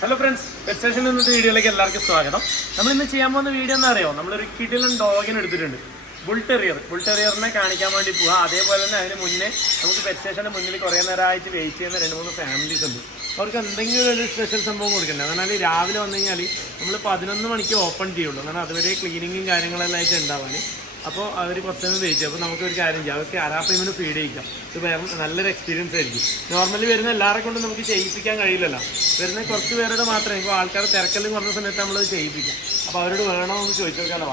Hello friends, pet station ഇന്നത്തെ വീഡിയോയിലേക്ക് എല്ലാവർക്കും സ്വാഗതം. നമ്മൾ ഇന്ന് ചെയ്യാൻ പോകുന്ന വീഡിയോ എന്താ അറിയോ, നമ്മളൊരു കിടിലൻ ഡോഗിനെ എടുത്തിട്ടുണ്ട്. ബുൾ ടെറിയറിനെ കാണിക്കാൻ വേണ്ടി പോവുക. അതേപോലെ തന്നെ അതിന് മുന്നേ നമുക്ക് പെറ്റ് സ്റ്റേഷൻ്റെ മുന്നിൽ കുറേ നേരമായിട്ട് വെയിറ്റ് ചെയ്യുന്ന 2-3 ഫാമിലീസ് ഉണ്ട്. അവർക്ക് എന്തെങ്കിലും ഒരു സ്പെഷ്യൽ സംഭവം കൊടുക്കണ്ടേ. എന്നാൽ രാവിലെ വന്നു കഴിഞ്ഞാൽ നമ്മൾ 11 മണിക്ക് ഓപ്പൺ ചെയ്യുള്ളൂ. എന്നാൽ അതുവരെ ക്ലീനിങ്ങും കാര്യങ്ങളെല്ലാം ആയിട്ട് ഉണ്ടാവാൻ. അപ്പോൾ അവർ കുറച്ച് നേരം വെയിറ്റ് ചെയ്യും. അപ്പോൾ നമുക്കൊരു കാര്യം ചെയ്യാം, അവർക്ക് അരാപ്പൈമിന് ഫീഡ് ചെയ്യിക്കാം. ഇത് നല്ലൊരു എക്സ്പീരിയൻസ് ആയിരിക്കും. നോർമലി വരുന്ന എല്ലാവരെ കൊണ്ടും നമുക്ക് ചെയ്യിപ്പിക്കാൻ കഴിയില്ലല്ലോ. വരുന്ന കുറച്ച് പേരുടെ മാത്രമേ, ഇപ്പോൾ ആൾക്കാർ തിരക്കെല്ലാം കുറഞ്ഞ സമയത്ത് നമ്മളത് ചെയ്യിപ്പിക്കാം. അപ്പോൾ അവരോട് വേണമെന്ന് ചോദിച്ചു നോക്കാലോ.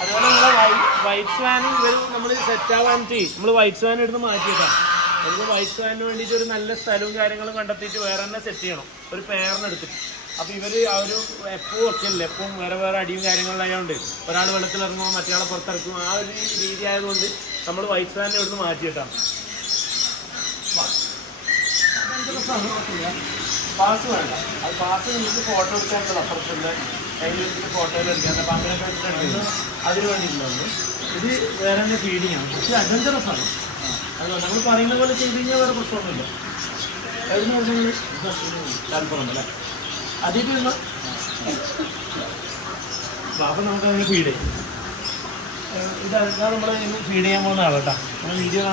അതുപോലെ നമ്മളെ വൈറ്റ് സ്വാനും ഇവർ നമ്മൾ സെറ്റ് ആവാൻ ചെയ്യും. നമ്മൾ വൈറ്റ് സ്വാൻ എടുത്ത് മാറ്റിയിട്ടാണ്. നമുക്ക് വൈറ്റ് സ്വാനിന് വേണ്ടിയിട്ട് ഒരു നല്ല സ്ഥലവും കാര്യങ്ങളും കണ്ടെത്തിയിട്ട് വേറെ തന്നെ സെറ്റ് ചെയ്യണം, ഒരു പേരിനെടുത്തിട്ട്. അപ്പോൾ ഇവർ എപ്പോഴും ഒക്കെ അല്ലേ, എപ്പോഴും വേറെ അടിയും കാര്യങ്ങളിലായതുകൊണ്ട് ഒരാൾ വെള്ളത്തിലിറങ്ങുമ്പോൾ മറ്റേ പുറത്തിറക്കും. ആ ഒരു രീതി ആയതുകൊണ്ട് നമ്മൾ വൈറ്റ് സ്വാനിനെ ഇവിടുന്ന് മാറ്റിയിട്ടാണ്. പാസ് വേണ്ട, അത് പാസ് നിങ്ങൾക്ക് ഫോട്ടോ എടുക്കാനുള്ള അപ്പുറത്തുള്ള കയ്യിൽ വെച്ചിട്ട് ഫോട്ടോയിൽ എടുക്കാൻ. അപ്പം അങ്ങനെയൊക്കെ വെച്ചിട്ടുണ്ടെങ്കിൽ അതിന് വേണ്ടിയിട്ടുള്ളൂ. ഇത് വേറെ തന്നെ ഫീഡിങ് ആണ്, പക്ഷേ അഡ്വഞ്ചറസ് ആണ്. അത് നമ്മൾ പറയുന്ന പോലെ ചെയ്ത് കഴിഞ്ഞാൽ വേറെ പ്രശ്നമൊന്നുമില്ല. കഴിഞ്ഞ താല്പര്യം അല്ലേ അതിട്ട് വരുമ്പോൾ അപ്പം നമുക്കതിന് ഫീഡ് ചെയ്യും. ഇതാണ് നമ്മൾ ഫീഡ് ചെയ്യാൻ പോകുന്ന ആളാട്ടോ. നമ്മൾ വീഡിയോ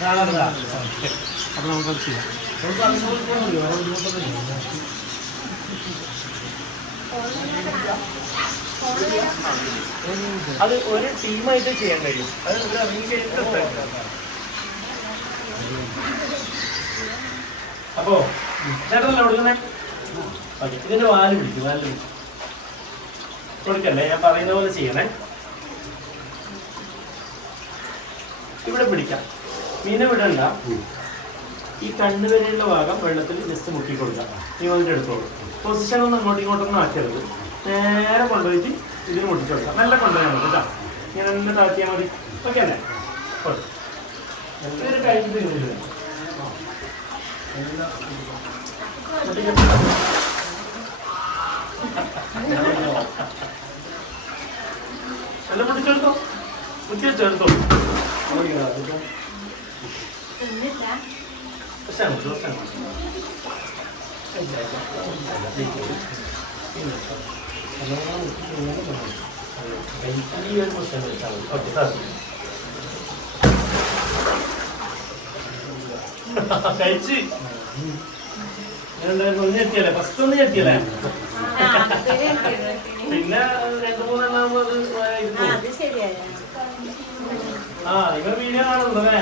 കാണാറുണ്ട്. ഓക്കെ, അപ്പോൾ നമുക്കത് ചെയ്യാം. നമുക്ക് അതുപോലെ വേറെ ബുദ്ധിമുട്ടൊന്നുമില്ല. അത് ഒരു ടീമായിട്ട് ചെയ്യാൻ കഴിയും. അത് അപ്പോ ചേട്ടനല്ലേ കൊടുക്കുന്നേ? ഓക്കെ, ഇതിന്റെ വാല് പിടിക്കും. കൊടുക്കല്ലേ, ഞാൻ പറയുന്ന പോലെ ചെയ്യണേ. ഇവിടെ പിടിക്കാം, മീനെ വിടണ്ട. ഈ കണ്ണുവരെയുള്ള ഭാഗം വെള്ളത്തിൽ ജസ്റ്റ് മുക്കി കൊടുക്കാം. നീ വന്നിട്ട് എടുത്തോളൂ. പൊസിഷൻ ഒന്നും അങ്ങോട്ടും ഇങ്ങോട്ടൊന്നും ആക്കരുത്. നേരെ കൊണ്ടുപോയിട്ട് ഇതിന് മുട്ടിച്ചു കൊടുക്കാം. നല്ല കൊണ്ടുപോയാൽ മതി കേട്ടോ. ഇങ്ങനെ തന്നെ താഴ്ത്തിയാൽ മതി. ഓക്കെ അല്ലേ? ഇതൊരു കഴിഞ്ഞിട്ട് നല്ല മുട്ടിച്ചെടുത്തോ, മുട്ടിച്ചെടുത്തോ. കഴിച്ച് ഒന്ന് ഞെട്ടിയല്ലേ, ഫസ്റ്റ് ഒന്ന് ഞെട്ടിയല്ലേ, പിന്നെ 2-3 നിങ്ങൾ വീഡിയോ കാണുന്നുണ്ടല്ലേ?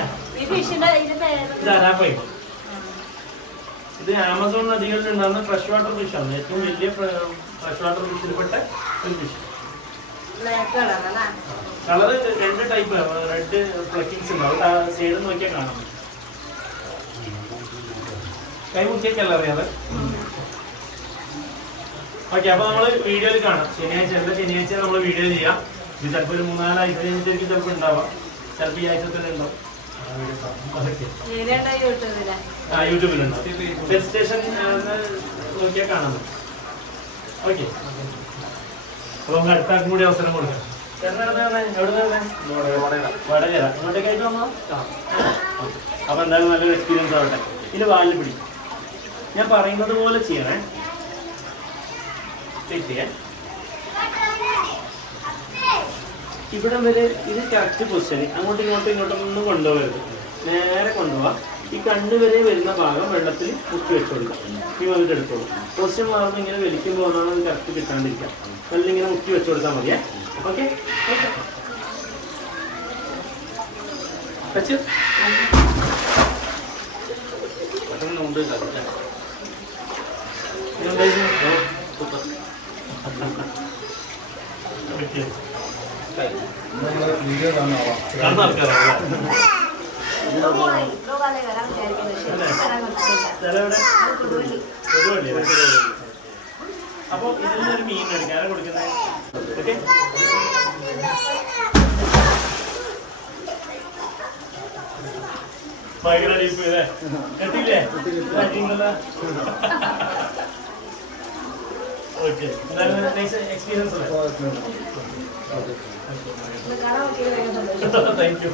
ഇത് ആമസോൺ നദികളിൽ ഉണ്ടാകുന്ന ഫ്രഷ് വാട്ടർ ഫിഷാണ്. ഏറ്റവും വലിയ ഫ്രഷ് വാട്ടർ ഫിഷിൽപ്പെട്ട ഒരു ഫിഷ്. കളറ് 2 ടൈപ്പ് റെഡ് ഫ്ലക്കിങ്സ് ഉണ്ട്. അത് സൈഡിൽ നോക്കിയാൽ കാണാം. കൈ മുക്കിയൊക്കെയല്ല അറിയാതെ. ഓക്കെ, അപ്പൊ നമ്മള് വീഡിയോയിൽ കാണാം. ശനിയാഴ്ച നമ്മൾ വീഡിയോ ചെയ്യാം. ഇത് ചിലപ്പോൾ ഒരു 3-4 ആഴ്ച കഴിഞ്ഞിട്ടായിരിക്കും ചിലപ്പോൾ ഉണ്ടാവാം. ചിലപ്പോൾ ഈ ആഴ്ച തന്നെ ഉണ്ടാവും. യൂട്യൂബിലുണ്ടാവും. പെറ്റ് സ്റ്റേഷൻ നോക്കിയാൽ കാണാം. ഓക്കെ, അപ്പൊ നമുക്ക് അടുത്ത ആൾക്കും കൂടി അവസരം കൊടുക്കാം. വടകര ഇങ്ങോട്ടേക്കായിട്ട് വന്നോ? അപ്പൊ എന്തായാലും നല്ലൊരു എക്സ്പീരിയൻസ് ആവട്ടെ. ഇതിൽ വാലിൽ പിടിക്കും. ഞാൻ പറയുന്നത് പോലെ ചെയ്യണേ. ഇവിടെ വരെ ഇത് കറക്റ്റ് പൊസിഷൻ. അങ്ങോട്ടും ഇങ്ങോട്ടൊന്നും കൊണ്ടുപോകരുത്. നേരെ കൊണ്ടുപോവാം. ഈ കണ്ണുവരെ വരുന്ന ഭാഗം വെള്ളത്തിൽ മുക്കി വെച്ചു കൊടുക്കാം. ഈ വന്നിട്ട് എടുത്തോളൂ. പൊസിഷൻ മാറുമ്പോൾ ഇങ്ങനെ വലിക്കുമ്പോൾ ഒന്നാണ് അത് കറക്റ്റ് കിട്ടാണ്ടിരിക്കാം. നല്ല ഇങ്ങനെ മുക്കി വെച്ചു കൊടുത്താൽ മതിയേ. ഓക്കെ, വീഡിയോ കാണുന്ന ആൾക്കാരാണ്. അപ്പൊ ഇതിൽ നിന്നൊരു മീൻ എടുക്കാനാണ് കൊടുക്കുന്നത്. ഓക്കെ, ഭയങ്കര ഡീപ്പ് ഇല്ലേ? എത്തിയില്ലേ? Okay, experience thank you.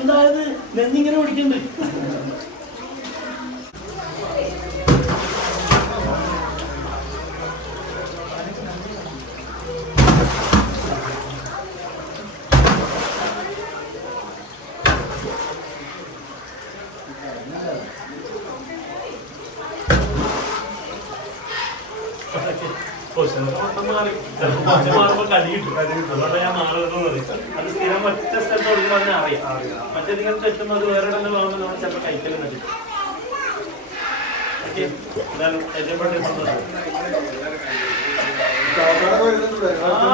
എന്തായത് നെഞ്ഞിങ്ങനെ ഓടിക്കണ്ട്. മാറുമ്പോൾ കടി കിട്ടും. അതുകൊണ്ട് ഞാൻ മാറുമെന്ന് പറയും. അത് സ്ഥിരം ഒറ്റ സ്ഥലത്ത് കൊടുക്കുമ്പോൾ അതിനെ അറിയാം. മറ്റേ നിങ്ങൾ തെറ്റുമ്പോൾ അത് വേറെ ഇടന്ന് പോകുമ്പോൾ നമ്മൾ ചിലപ്പോൾ കഴിക്കലും പറ്റും. ഓക്കെ, എന്തായാലും ഏറ്റവും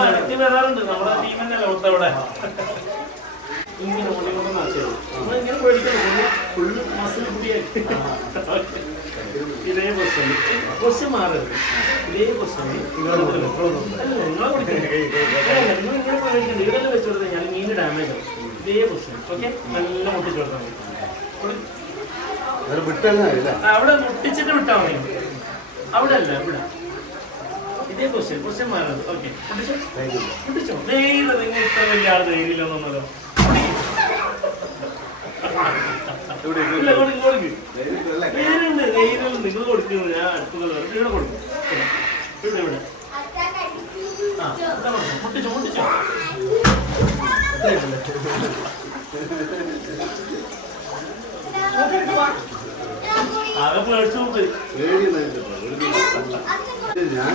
ഇടയ്ക്ക് വരാറുണ്ട്. നമ്മുടെ ടീം തന്നെയല്ല ഒത്ത ഇവിടെ ഇങ്ങനെ ഓടിക്കൊണ്ടു നമ്മളിങ്ങനെ പേടിക്കുന്നു. ഫുള്ള് മസിൽ കൂടിയായിട്ട് ഇതേ ക്വസ്റ്റ്യൻ മാറരുത്. ഇതേ ക്വസ്റ്റ്യൻ നിങ്ങളെ നിങ്ങളിങ്ങനെ പേടിക്കുന്നുണ്ട്. ഇതെല്ലാം വെച്ച് കൊടുത്താൽ ഞാൻ മീൻ ഡാമേജ് ആവും. ഇതേ ക്വസ്റ്റ്യൻ ഓക്കെ, നല്ല മുട്ടിച്ച് കൊടുത്താൽ മതി. അവിടെ മുട്ടിച്ചിട്ട് വിട്ടാൽ മതി. അവിടെ അല്ല, ഇവിടെ ഇതേ ക്വസ്റ്റ്യൻ മാറരുത്. ഓക്കെ, മുട്ടിച്ചോ. ധൈര്യം നിങ്ങൾ ഇത്ര വലിയ ആൾ ധൈര്യമില്ലെന്നല്ലോ. നിങ്ങൾ കൊടുക്കുന്നത് ഞാൻ അടുത്തുള്ള ഇവിടെ കൊടുക്കും. ഇവിടെ ഇവിടെ മുട്ടിച്ചോ മുട്ടിച്ചോ. ആകെ പേടിച്ചു പോയി.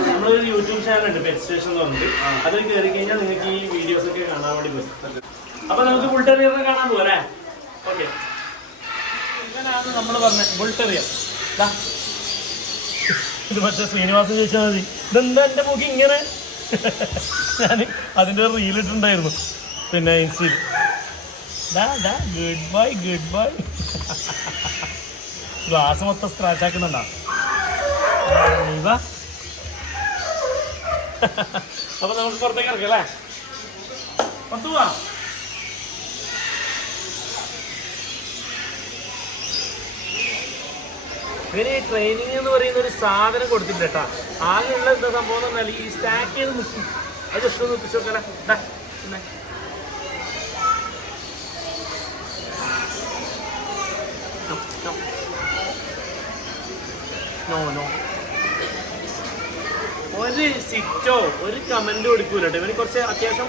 നമ്മളൊരു യൂട്യൂബ് ചാനലുണ്ട് പെറ്റ് സ്റ്റേഷൻ എന്ന് പറഞ്ഞിട്ട്. അതിൽ കയറി കഴിഞ്ഞാൽ നിങ്ങൾക്ക് ഈ വീഡിയോസ് ഒക്കെ കാണാൻ വേണ്ടി പറ്റും. അപ്പൊ നമുക്ക് ബുൾ ടെറിയറിനെ കാണാൻ പോരെ. ഓക്കെ, ഇങ്ങനെയാണ് നമ്മൾ പറഞ്ഞ ബുൾ ടെറിയർ. ഇത് പക്ഷേ ശ്രീനിവാസൻ ചോദിച്ചാൽ മതി, ഇതെന്താ എൻ്റെ മുഖം ഇങ്ങനെ. ഞാൻ അതിൻ്റെ റീലിട്ടുണ്ടായിരുന്നു പിന്നെ ഇൻസ്റ്റയിൽ. Good bye good bye. Glass മൊത്തം സ്ക്രാച്ച് ആക്കുന്നുണ്ടാ. അപ്പൊ നമുക്ക് പുറത്തേക്ക് ഇറക്കാം അല്ലേ, പുറത്തു പോവാ. ഇവര് ട്രെയിനിങ് എന്ന് പറയുന്ന ഒരു സാധനം കൊടുത്തില്ല കേട്ടാ. ആകെയുള്ള എന്താ സംഭവം എന്ന് പറഞ്ഞാൽ ഈ സ്റ്റാക്ക് ചെയ്ത് നിൽക്കും. അത് ജസ്റ്റ് ഒന്ന് ഒപ്പിച്ചു നോക്കാനാ. ഒരു സിറ്റോ ഒരു കമന്റ് കൊടുക്കൂല കേട്ടോ. ഇവന് കുറച്ച് അത്യാവശ്യം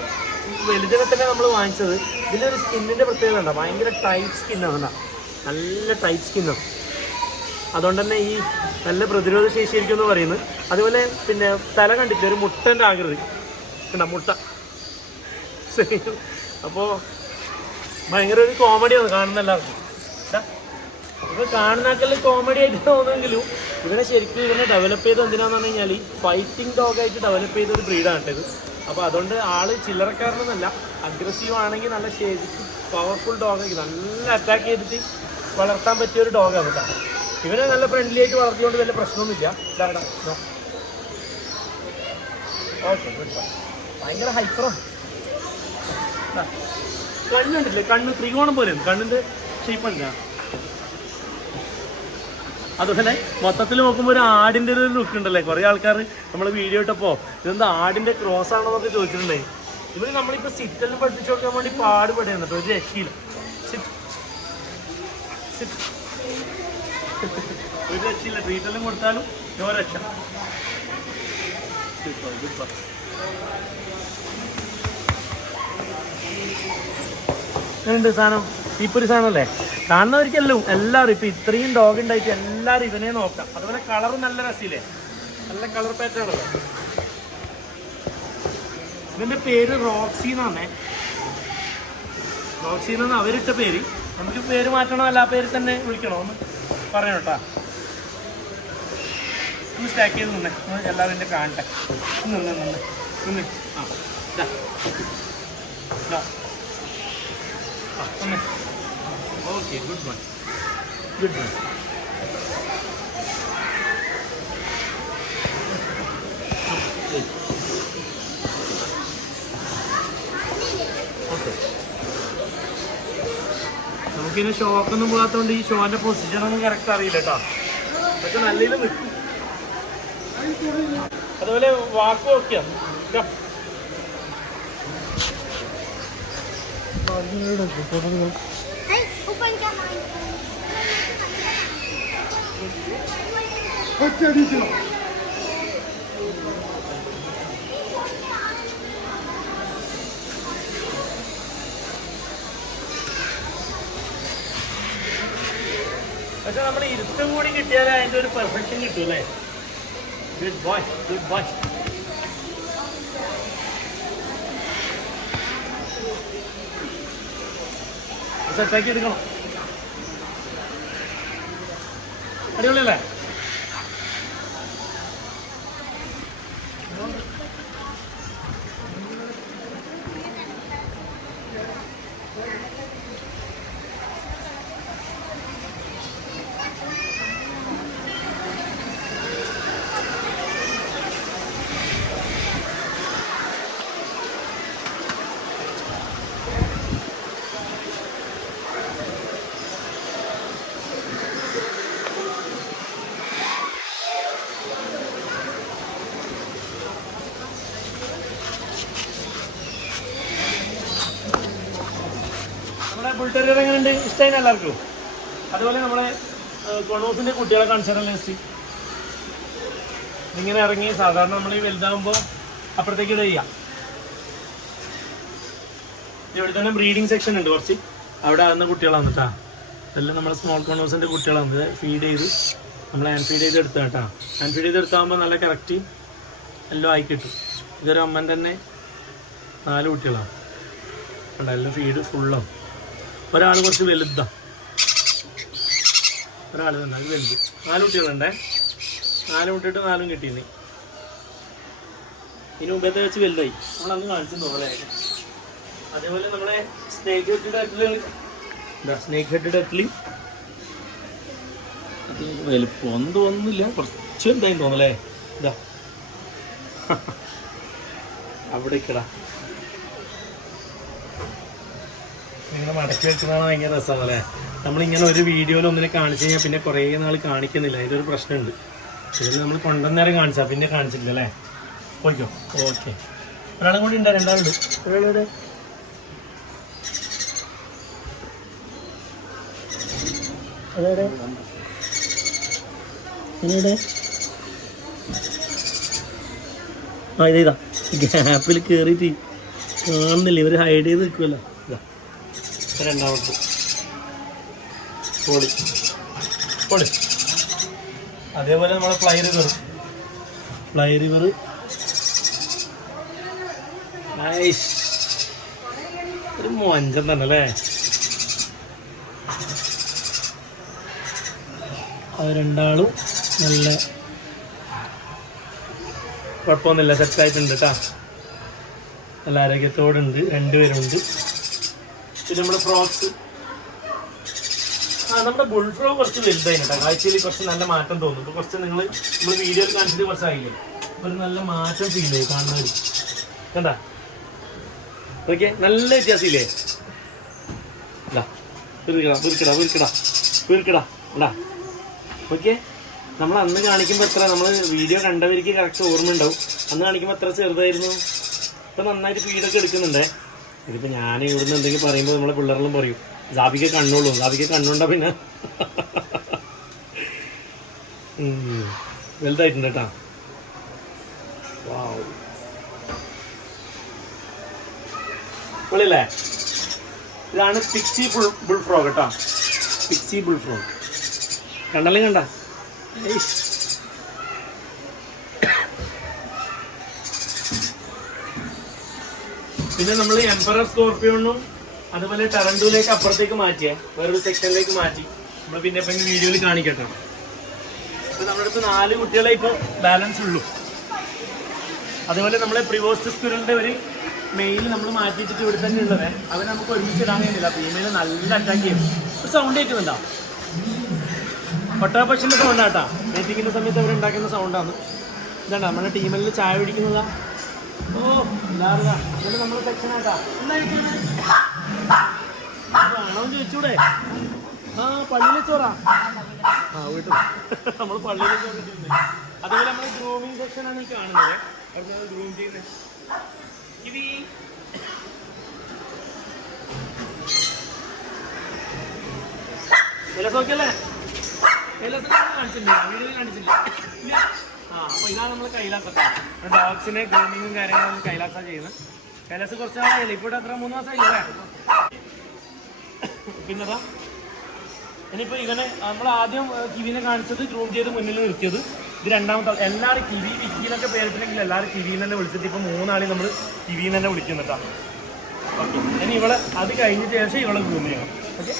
വലുതിനെ തന്നെ നമ്മൾ വാങ്ങിച്ചത്. ഇതിൻ്റെ ഒരു സ്കിന്നിൻ്റെ പ്രത്യേകത ഉണ്ടോ, ഭയങ്കര ടൈറ്റ് സ്കിന്നാണ്. നല്ല ടൈറ്റ് സ്കിന്നാണ്. അതുകൊണ്ട് തന്നെ ഈ നല്ല പ്രതിരോധ ശേഷിയിരിക്കും എന്ന് പറയുന്നത്. അതുപോലെ പിന്നെ തല കണ്ടിട്ട് ഒരു മുട്ടൻ്റെ ആകൃതി കണ്ട, മുട്ട. അപ്പോൾ ഭയങ്കര ഒരു കോമഡിയാണ് കാണുന്ന എല്ലാവർക്കും. ഇപ്പോൾ കാണുന്നതിൽ കോമഡി ആയിട്ട് തോന്നുമെങ്കിലും ഇവനെ ശരിക്കും ഇവനെ ഡെവലപ്പ് ചെയ്ത് എന്തിനാന്ന് പറഞ്ഞു കഴിഞ്ഞാൽ ഫൈറ്റിംഗ് ഡോഗായിട്ട് ഡെവലപ്പ് ചെയ്ത ഒരു ബ്രീഡാണ് ഇത്. അപ്പോൾ അതുകൊണ്ട് ആൾ ചില്ലറക്കാരനൊന്നല്ല, അഗ്രസീവ് ആണെങ്കിൽ നല്ല ശരിക്കും പവർഫുൾ ഡോഗാക്കി നല്ല അറ്റാക്ക് ചെയ്തിട്ട് വളർത്താൻ പറ്റിയ ഒരു ഡോഗാണ് കേട്ടോ. ഇവനെ നല്ല ഫ്രണ്ട്ലി ആയിട്ട് വളർത്തിയോണ്ട് വലിയ പ്രശ്നമൊന്നുമില്ല. ഓക്കെ, ഭയങ്കര ഹൈപ്പറാണ്. കണ്ണുണ്ടല്ലേ, കണ്ണ് ത്രികോണം പോലെയാണ് കണ്ണിൻ്റെ ഷേപ്പ് ഉണ്ട്. അതുപോലെ മൊത്തത്തിൽ നോക്കുമ്പോൾ ഒരു ആടിൻ്റെ ഒരു ലുക്ക് ഉണ്ടല്ലേ. കുറേ ആൾക്കാർ നമ്മൾ വീഡിയോ ഇട്ടപ്പോൾ ഇതെന്താ ആടിൻ്റെ ക്രോസ് ആണോ എന്നൊക്കെ ചോദിച്ചിട്ടുണ്ടേ. ഇവർ നമ്മളിപ്പോൾ സിറ്റെല്ലാം പഠിപ്പിച്ചു കൊടുക്കാൻ വേണ്ടി പാടുപെടുന്നുണ്ട് കേട്ടോ. ഒരു രക്ഷയില്ല, ഒരു രക്ഷയില്ല. ട്രീറ്റെല്ലാം കൊടുത്താലും നോ രക്ഷ. ഉണ്ട് സാധനം. ഇപ്പൊ ഒരു സാധനം അല്ലേ കാണുന്നവർക്കെല്ലാം എല്ലാവരും ഇപ്പൊ ഇത്രയും ഡോഗ് ഉണ്ടായിട്ട് എല്ലാവരും ഇവനെ നോക്കാം. അതുപോലെ കളറും നല്ല രസമില്ലേ, നല്ല കളർ പാറ്റാണല്ലോ. ഇതിന്റെ പേര് റോക്സി എന്നാണേ. റോക്സി എന്നാണ് അവരിട്ട പേര്. നമുക്ക് പേര് മാറ്റണോ അല്ല ആ പേര് തന്നെ വിളിക്കണോ ഒന്ന് പറയണം കേട്ടാ. ഒന്ന് സ്റ്റാക്ക് ചെയ്ത് നിന്നേ, എല്ലാവരും എൻ്റെ കാണട്ടെ. നിന്ന് okay, good one, good one. Okay, നമുക്കിനി ഷോക്കൊന്നും പോകാത്തതുകൊണ്ട് ഈ ഷോന്റെ പൊസിഷനൊന്നും കറക്റ്റ് അറിയില്ല കേട്ടോ. പക്ഷെ നല്ല ഇത് നിൽക്കും. അതുപോലെ വാക്കും ഒക്കെയാണ്. പക്ഷെ നമ്മൾ ഇരുത്തും കൂടി കിട്ടിയാൽ അതിൻ്റെ ഒരു പെർഫെക്ഷൻ കിട്ടും അല്ലേ. Good boy, good boy. സെറ്റാക്കി എടുക്കണം. അടിപൊളിയല്ലേ? നമ്മുടെ ബുൾ ടെറിയർ എങ്ങനെയുണ്ട്? ഇഷ്ടമായി എല്ലാവർക്കും? അതുപോലെ നമ്മളെ കൊണോസിൻ്റെ കുട്ടികളെ കാണിച്ചാൽ നെക്സ്റ്റ് ഇങ്ങനെ ഇറങ്ങി സാധാരണ നമ്മൾ ഈ വലുതാകുമ്പോൾ അപ്പുറത്തേക്ക് ഇത് ചെയ്യാം. ഇവിടെ തന്നെ ബ്രീഡിങ് സെക്ഷൻ ഉണ്ട് കുറച്ച്. അവിടെ ആകുന്ന കുട്ടികളാണ് കേട്ടോ. ഇതെല്ലാം നമ്മളെ സ്മോൾ കൊണോസിൻ്റെ കുട്ടികളാണ്. ഫീഡ് ചെയ്ത് നമ്മൾ ഹാൻഡ് ഫീഡ് ചെയ്ത് എടുത്താൽ കേട്ടോ. ഹാൻഡ് ഫീഡ് ചെയ്ത് എടുത്താകുമ്പോൾ നല്ല കറക്റ്റ് എല്ലാം ആയി കിട്ടും. ഇതൊരു അമ്മൻ തന്നെ 4 കുട്ടികളാണ് കേട്ടോ. എല്ലാം ഫീഡ് ഫുള്ളാണ്. ഒരാൾ കുറച്ച് വലുതാണ്, ഒരാൾ തന്നെ അത് വലുത്. 4 കുട്ടികളുണ്ടേ. 4 മുട്ടിട്ട് 4 കിട്ടിയിന്. ഇതിന് മുമ്പത്തെ വെച്ച് വലുതായി. നമ്മളന്ന് കാണിച്ചു തോന്നലേ. അതേപോലെ നമ്മളെ സ്നേക്ക് ഹെഡ് ഡെറ്റിൽ അത് വലുപ്പമൊന്നും തോന്നുന്നില്ല, കുറച്ച് എന്തായും തോന്നലേ. ഇതാ അവിടെ ഇക്കടാ നിങ്ങൾ മടക്കി വെക്കുന്നതാണ് ഭയങ്കര രസമല്ലേ. നമ്മളിങ്ങനെ ഒരു വീഡിയോയിൽ ഒന്നിനെ കാണിച്ചു കഴിഞ്ഞാൽ പിന്നെ കുറേ നാൾ കാണിക്കുന്നില്ല. ഇതൊരു പ്രശ്നമുണ്ട്. ഇതിൽ നമ്മൾ കൊണ്ടുവന്നേരം കാണിച്ചാൽ പിന്നെ കാണിച്ചില്ല അല്ലേ. പോയിക്കോ. ഓക്കെ, ഒരാളും കൂടി ഉണ്ടോ? 2 ആളുണ്ട്. ഒരാളുടെ അതെ ആ ഇതാ ഗ്യാപ്പിൽ കയറിയിട്ട് കാണുന്നില്ല. ഇവർ ഹൈഡ് ചെയ്ത് നിൽക്കുമല്ലോ. ഇതാ 2ാമത്തെ പൊളി പൊളി. അതേപോലെ നമ്മളെ ഫ്ലൈ റിവർ ഒരു മൊഞ്ചം തന്നെ അല്ലേ. അത് 2 ആളും നല്ല കുഴപ്പമൊന്നുമില്ല, സെറ്റായിട്ടുണ്ട് കേട്ടോ. നല്ല ആരോഗ്യത്തോടുണ്ട്. 2 പേരുണ്ട്. പിന്നെ നമ്മുടെ ഫ്രോക്സ് നമ്മുടെ ബുൾ ഫ്രോ കുറച്ച് വലുതായി കേട്ടോ. കാഴ്ചയിൽ കുറച്ച് നല്ല മാറ്റം തോന്നുന്നു. കുറച്ച് നമ്മൾ വീഡിയോയിൽ കാണിച്ചിട്ട് കുറച്ചായില്ലേ, ഒരു നല്ല മാറ്റം ഫീൽ ചെയ്യും കാണുന്നവർ. കണ്ട ഓക്കെ, നല്ല വ്യത്യാസമില്ലേ? വീർക്കടാ ഓക്കെ. നമ്മൾ അന്ന് കാണിക്കുമ്പോൾ എത്ര, നമ്മൾ വീഡിയോ കണ്ടവർക്ക് കറക്റ്റ് ഓർമ്മ ഉണ്ടാവും. അന്ന് കാണിക്കുമ്പോൾ എത്ര ചെറുതായിരുന്നു. ഇപ്പം നന്നായിട്ട് ഫീഡൊക്കെ എടുക്കുന്നുണ്ടേ. ഇതിപ്പോൾ ഞാൻ ഇവിടുന്ന് എന്തെങ്കിലും പറയുമ്പോൾ നമ്മളെ പിള്ളേരെല്ലാം പറയും ജാബിക്ക് കണ്ണുള്ളൂ. ജാബിക്ക് കണ്ണുണ്ടാ പിന്നെ വലുതായിട്ടുണ്ട് കേട്ടോ. വാവ് പൊളിയല്ലേ? ഇതാണ് പിക്സി ബുൾ ഫ്രോഗ് കേട്ടോ. പിക്സി ബുൾ ഫ്രോഗ് കണ്ടല്ലേ? കണ്ട പിന്നെ നമ്മൾ എംപറർ സ്കോർപ്പിയോണും അതുപോലെ ടറന്റൂലേക്ക് അപ്പുറത്തേക്ക് മാറ്റിയേ, വേറൊരു സെക്ഷനിലേക്ക് മാറ്റി. നമ്മൾ പിന്നെ ഇപ്പം വീഡിയോയിൽ കാണിക്കട്ടോ. അപ്പോൾ നമ്മുടെ അടുത്ത് 4 കുട്ടികളെ ഇപ്പോൾ ബാലൻസ് ഉള്ളൂ. അതുപോലെ നമ്മളെ പ്രിവോസ്റ്റ് സ്ക്വിറലിൻ്റെ ഒരു മെയിൽ നമ്മൾ മാറ്റിയിട്ട് ഇവിടെ തന്നെ ഉള്ളത്. അവൻ നമുക്ക് ഒരുമിച്ച് ഇടാൻ കഴിയുന്നില്ല. ഫീമെയിൽ നല്ല അറ്റാക്ക് ചെയ്യും. ഒരു സൗണ്ട് കേൾക്കുന്നുണ്ടോ? ഒട്ടാപക്ഷൻ്റെ സൗണ്ടാട്ടാ. മീറ്റിങ്ങിൻ്റെ സമയത്ത് അവർ ഉണ്ടാക്കുന്ന സൗണ്ടാണ്. ഇതാണ് നമ്മുടെ ടീമിൽ ചായ പിടിക്കുന്നതാ. ഓ എല്ലാവരും ഇതിൽ നമ്മുടെ സെക്ഷനാട്ടാ. എന്താണോ ചോദിച്ചൂടെ? ആ പള്ളിയിലെ ചോറാ. ആ വീട്ടിൽ നമ്മൾ പള്ളിയിലെ ചോറ് കിട്ടുന്നത്. അതുപോലെ നമ്മൾ ഗ്രൂമിങ് സെക്ഷനാണ് ഈ കാണുന്നത്. അവിടെ ഗ്രൂം ചെയ്യുന്നത്. ഓക്കെയല്ലേ? കാണിച്ചില്ല, വീഡിയോയിൽ കാണിച്ചില്ല. ആ അപ്പോൾ ഇതാണ് നമ്മൾ കൈലാസൊക്കെ. ഡോഗ്സിനെ ഗ്രൂമിങ്ങും കാര്യങ്ങളും കൈലാസാണ് ചെയ്യുന്നത്. കൈലാസ് കുറച്ച് നാളായില്ലേ, ഇപ്പോൾ അത്ര 3 മാസമായില്ലേ? പിന്നെതാ ഇനിയിപ്പോൾ ഇവനെ നമ്മൾ ആദ്യം കിവിനെ കാണിച്ചത് ഗ്രൂം ചെയ്ത് മുന്നിൽ നിർത്തിയത്. ഇത് രണ്ടാമത്തെ എല്ലാവരും കിവി വിക്കിന്നൊക്കെ പേരിട്ടില്ലെങ്കിൽ എല്ലാവരും കിവിന്ന് തന്നെ വിളിച്ചിട്ട് ഇപ്പോൾ 3 ആളെയും നമ്മൾ കിവിന്ന് തന്നെ വിളിക്കുന്നുണ്ടാണ്. ഓക്കെ, ഇനി ഇവളെ അത് കഴിഞ്ഞിട്ട് ശേഷം ഇവളെ ഗ്രൂം ചെയ്യണം. ഓക്കെ,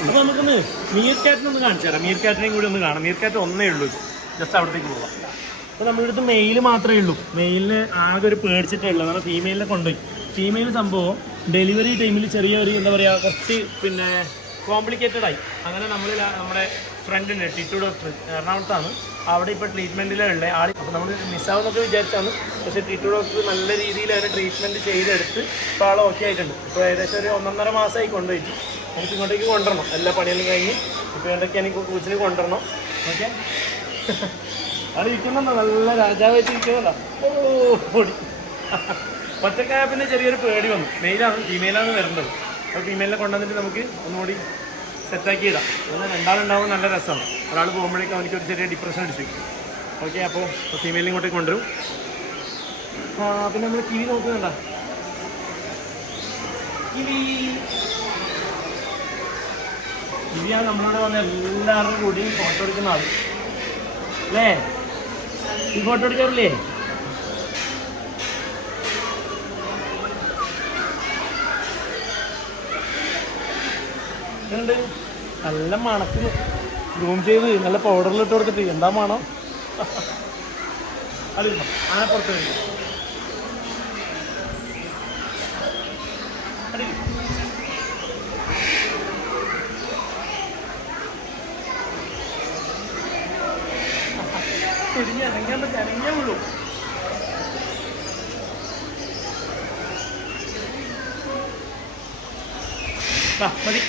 അപ്പോൾ നമുക്കൊന്ന് മീർ ക്യാറ്റിനൊന്ന് കാണിച്ചു തരാം. മീർ ക്യാറ്റിനെയും കൂടി ഒന്ന് കാണാം. മീർ ക്യാറ്റ് ഒന്നേ ഉള്ളൂ, ജസ്റ്റ് അവിടത്തേക്ക് പോകാം. അപ്പോൾ നമ്മുടെ അടുത്ത് മെയിൽ മാത്രമേ ഉള്ളൂ. മെയിലിന് ആകെ ഒരു പേടിച്ചിട്ടേ ഉള്ളൂ. നമ്മൾ ഫീമെയിലിനെ കൊണ്ടുപോയി. ഫീമെയിൽ സംഭവം ഡെലിവറി ടൈമിൽ ചെറിയൊരു എന്താ പറയുക കുറച്ച് പിന്നെ കോംപ്ലിക്കേറ്റഡ് ആയി. അങ്ങനെ നമ്മൾ നമ്മുടെ ഫ്രണ്ടിന് ടിറ്റു ഡോക്ടർ എറണാകുളത്താണ്, അവിടെ ഇപ്പോൾ ട്രീറ്റ്മെൻറ്റിലുള്ള ആൾ. അപ്പോൾ നമ്മൾ മിസ്സാവുന്നൊക്കെ വിചാരിച്ചാണ്. പക്ഷേ ടിറ്റു ഡോക്ടർ നല്ല രീതിയിൽ അതിന് ട്രീറ്റ്മെൻറ്റ് ചെയ്തെടുത്ത് ഇപ്പോൾ ആൾ ഓക്കെ ആയിട്ടുണ്ട്. ഇപ്പോൾ ഏകദേശം ഒരു 1.5 മാസമായി കൊണ്ടുപോയിട്ട് നമുക്ക് ഇങ്ങോട്ടേക്ക് കൊണ്ടുവരണം. എല്ലാ പണിയെല്ലാം കഴിഞ്ഞ് ഇപ്പോൾ എന്തൊക്കെയാണ് എനിക്ക് കൂച്ചിന് കൊണ്ടുവരണം. ഓക്കെ, അവിടെ ഇരിക്കുന്നുണ്ടോ, നല്ല രാജാവായിട്ട് ഇരിക്കുന്നുണ്ടോ? ഓ പൊടി ഒറ്റക്കായ പിന്നെ ചെറിയൊരു പേടി വന്നു. മെയിലാണ് ഫീമെയിലാണ് വരേണ്ടത്. അപ്പോൾ ഫീമെയിലിനെ കൊണ്ടുവന്നിട്ട് നമുക്ക് ഒന്നുകൂടി സെറ്റാക്കി ഇടാം. എന്നാൽ രണ്ടാളുണ്ടാവും, നല്ല രസമാണ്. ഒരാൾ പോകുമ്പോഴേക്കും അവനിക്കൊരു ചെറിയ ഡിപ്രഷൻ അടിച്ചു. ഓക്കെ, അപ്പോൾ ഫീമെയിലിനെ ഇങ്ങോട്ടേക്ക് കൊണ്ടുവരും. പിന്നെ നമ്മൾ കിവി നോക്കുന്നുണ്ടോ? കിവിയാണ് നമ്മളോട് വന്ന എല്ലാവരുടെയും കൂടി ഫോട്ടോ എടുക്കുന്ന ആൾ അല്ലേ? ഈ ഫോട്ടോ എടുക്കാറില്ലേ? ഉണ്ട്, നല്ല മണത്തിന് ഗ്രൂം ചെയ്ത് നല്ല പൗഡറിലിട്ട് കൊടുത്തിട്ട് എന്താ മണം. അതിരുന്നോ ആനെ പുറത്ത് കഴിഞ്ഞു. അനങ്ങാൻ പറ്റും, അനങ്ങാൻ ഉള്ളൂ. മതി.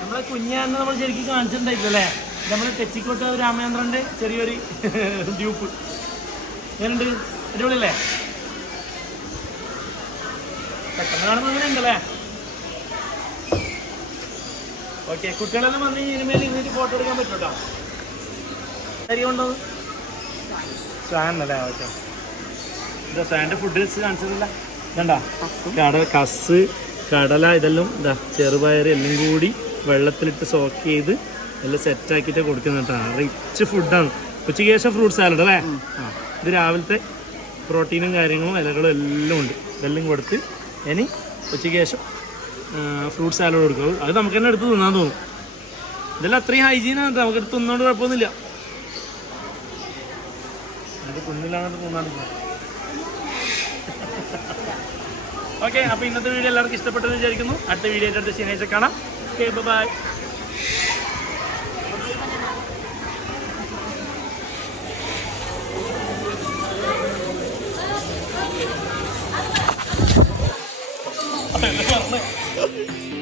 നമ്മളെ കുഞ്ഞാന്ന് നമ്മൾ ശരിക്കും കാണിച്ചിട്ടുണ്ടായില്ലേ? നമ്മൾ തെച്ചിക്കോട്ട് രാമചന്ദ്രൻ്റെ ചെറിയൊരു ഡ്യൂപ്പ്. എങ്ങനെയുണ്ട്? അടിപൊളിയല്ലേ? പെട്ടെന്ന് കാണുമ്പോൾ അങ്ങനെ ഉണ്ടല്ലേ? ഓക്കെ, കുട്ടികളെല്ലാം വന്ന് ഇനിമേൽ ഇരുന്നിട്ട് ഫോട്ടോ എടുക്കാൻ പറ്റും കേട്ടോ. അരി കൊണ്ടോ സാധനല്ലേ? ഓക്കെ, ഇതാ സാറിൻ്റെ ഫുഡ് കാണിച്ചതില്ല. ഇതണ്ടാ കസ് കടല ഇതെല്ലാം ഇതാ ചെറുപയർ എല്ലാം കൂടി വെള്ളത്തിലിട്ട് സോക്ക് ചെയ്ത് എല്ലാം സെറ്റാക്കിയിട്ട് കൊടുക്കുന്നുണ്ടാണ്. റിച്ച് ഫുഡാണ്. ഉച്ചയ്ക്ക് ശേഷം ഫ്രൂട്ട് സാലഡ് അല്ലേ? ഇത് രാവിലത്തെ പ്രോട്ടീനും കാര്യങ്ങളും ഇലകളും എല്ലാം ഉണ്ട്. ഇതെല്ലാം കൊടുത്ത് ഇനി ഉച്ചയ്ക്ക് ശേഷം ഫ്രൂട്ട് സാലഡ് കൊടുക്കും. അത് നമുക്ക് തന്നെ എടുത്ത് തിന്നാൻ തോന്നും. ഇതെല്ലാം അത്രയും ഹൈജീനാണ്. നമുക്ക് എടുത്ത് തിന്നോണ്ട് കുഴപ്പമൊന്നുമില്ല. അത് കുഞ്ഞിലാണ്ട് തിന്നാണ്ട്. ഓക്കെ, അപ്പോൾ ഇന്നത്തെ വീഡിയോ എല്ലാവർക്കും ഇഷ്ടപ്പെട്ടെന്ന് വിചാരിക്കുന്നു. അടുത്ത വീഡിയോ ആയിട്ട് അടുത്ത ശനിയാഴ്ച കാണാം. Okay, bye. Bye.